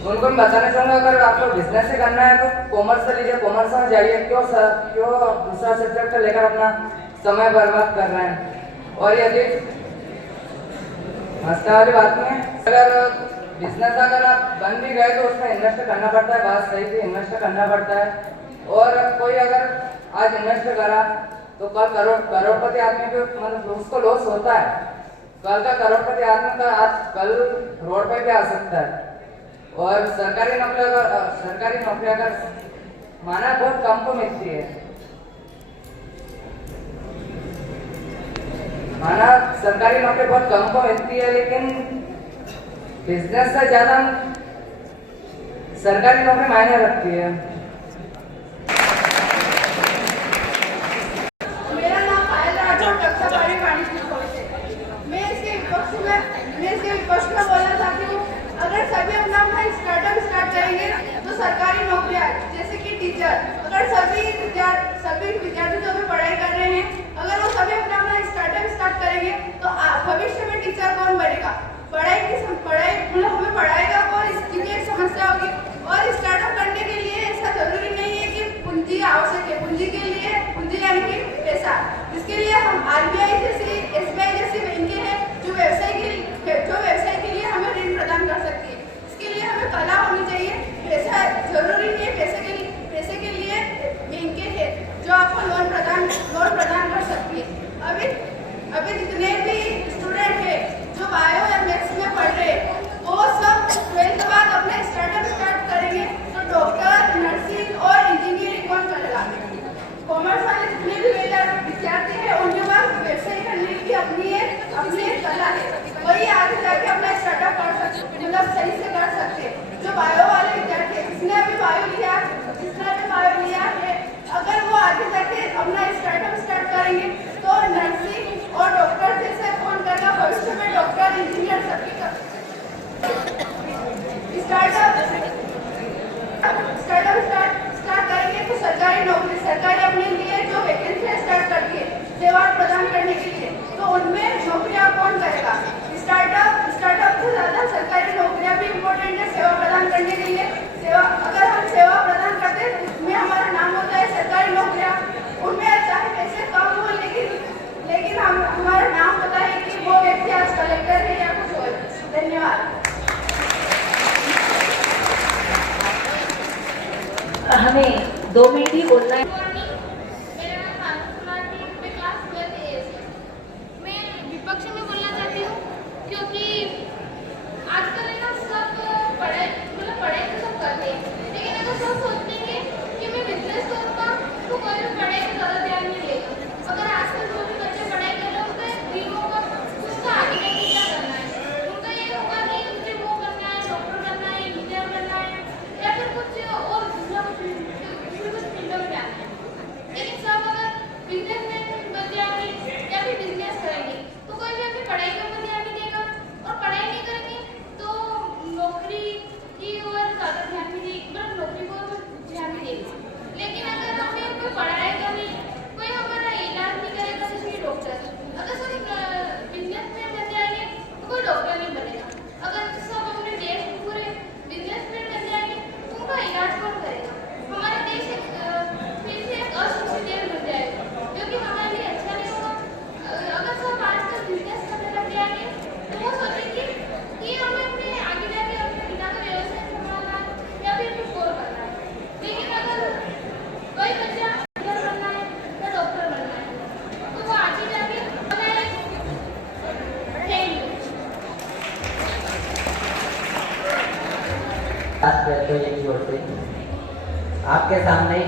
उनको मैं बताना चाहूँगा, अगर आपको बिजनेस से करना है तो कॉमर्स से लीजिए, कॉमर्स में जाइए। क्यों दूसरा सब्जेक्ट लेकर अपना समय बर्बाद कर रहे हैं। और यदि हंसने वाली बात नहीं है, अगर बिजनेस अगर आप बन भी गए तो उसमें इन्वेस्ट करना पड़ता है, बात सही थी, इन्वेस्ट करना पड़ता है। और कोई अगर आज इन्वेस्ट करा तो कल करोड़पति आदमी को मतलब उसको लॉस होता है, कल का करोड़पति आदमी का आज कल रोड पे भी आ सकता है। और सरकारी नौकरी अगर माना बहुत कम को मिलती है, माना सरकारी नौकरी बहुत कम को मिलती है, लेकिन बिजनेस से ज्यादा सरकारी नौकरी मायने रखती है। मेरा नाम पायल राठौर, कक्षा 12वीं वाणिज्य विभाग से। मैं इसके विपक्ष में बोलना चाहती हूँ, अगर सभी अपना स्टार्टअप स्टार्ट करेंगे तो सरकारी नौकरियाँ जैसे कि टीचर, अगर सभी विद्यार्थी जो भी पढ़ाई कर रहे हैं अगर वो सभी अपना स्टार्टअप स्टार्ट करेंगे तो भविष्य में टीचर कौन बनेगा? पढ़ाई मतलब हमें पढ़ाएगा और इसकी भी एक समस्या होगी। और स्टार्टअप करने के लिए ऐसा जरूरी नहीं है कि पूंजी आवश्यक है, पूंजी यानी कि पैसा। इसके लिए हम RBI जैसी SBI जैसी बैंकें हैं जो व्यवसाय के लिए हमें ऋण प्रदान कर सकती है। इसके लिए हमें कला होनी चाहिए, पैसा जरूरी नहीं है। पैसे के लिए बैंकें हैं जो आपको लोन प्रदान कर सकती है। अभी जितने भी स्टूडेंट हैं जो बायो या मैथ्स में पढ़ रहे हैं वो सब 12th के बाद अपने स्टार्टअप स्टार्ट करेंगे तो डॉक्टर, नर्सिंग और इंजीनियरिंग कौन करेगा? कॉमर्स वाले जितने भी विद्यार्थी हैं उनके पास व्यवसाय करने की अपनी एक कला है, वही आगे जाके अपना स्टार्टअप कर सकते, मतलब सही से कर सकते। जो बायो वाले विद्यार्थी है जिसने अभी बायो लिया है, अगर वो आगे जाके अपना स्टार्टअप स्टार्ट करेंगे तो नर्सिंग और डॉक्टर जैसे कौन करेगा? भविष्य में डॉक्टर, इंजीनियर सभी का स्टार्ट करेंगे तो सरकारी अपने लिए जो वैकेंसी स्टार्ट करती है सेवा प्रदान करने के लिए, तो उनमें नौकरियां कौन करेगा? स्टार्टअप से ज्यादा सरकारी नौकरियां भी इम्पोर्टेंट है सेवा प्रदान करने के लिए। अगर हम सेवा प्रदान करते हैं उसमें हमारा नाम होता है सरकारी नौकरियां, उनमें चाहे पैसे कम हो लेकिन हमारा नाम पता है कि वो व्यक्ति आज कलेक्टर है या कुछ और। धन्यवाद। हमें 2 मिनट ही बोलना है। मैं विपक्ष में बोलना चाहती हूँ क्योंकि आजकल है ना सब पढ़ाई तो सब करते हैं, लेकिन अगर सब सोचते हैं कि मैं बिजनेस करूँगा तो कोई भी पढ़ाई पर ज़्यादा ध्यान नहीं देगा। अगर आजकल जो भी बच्चे पढ़ाई कर रहे हैं उनका ड्रीम होगा उसका आगे जाके क्या करना है, उनका ये होगा कि मुझे वो करना है, डॉक्टर बनना है, इंजीनियर बनना है या फिर कुछ और दूसरा कुछ फील्ड में जाना है। तो एक ओर से आपके सामने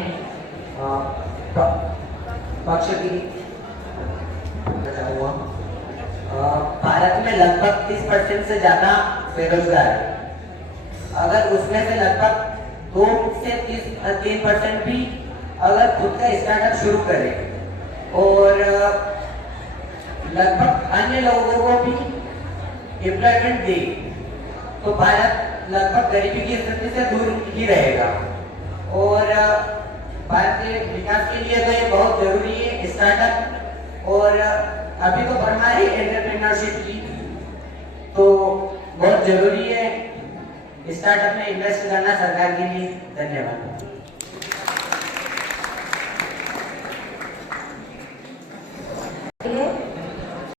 पक्ष की हुआ भारत में लगभग 30% से ज्यादा बेरोजगार है। अगर उसमें से लगभग 2 से 3% भी अगर खुद का स्टार्टअप शुरू करे और लगभग अन्य लोगों को भी एम्प्लॉयमेंट दे तो भारत लगभग गरीबी की स्थिति से दूर ही रहेगा। और भारत के विकास के लिए तो ये बहुत जरूरी है स्टार्टअप। और अभी तो बढ़ना है एंटरप्रेन्योरशिप की, तो बहुत जरूरी है स्टार्टअप में इन्वेस्ट करना सरकार के लिए। धन्यवाद।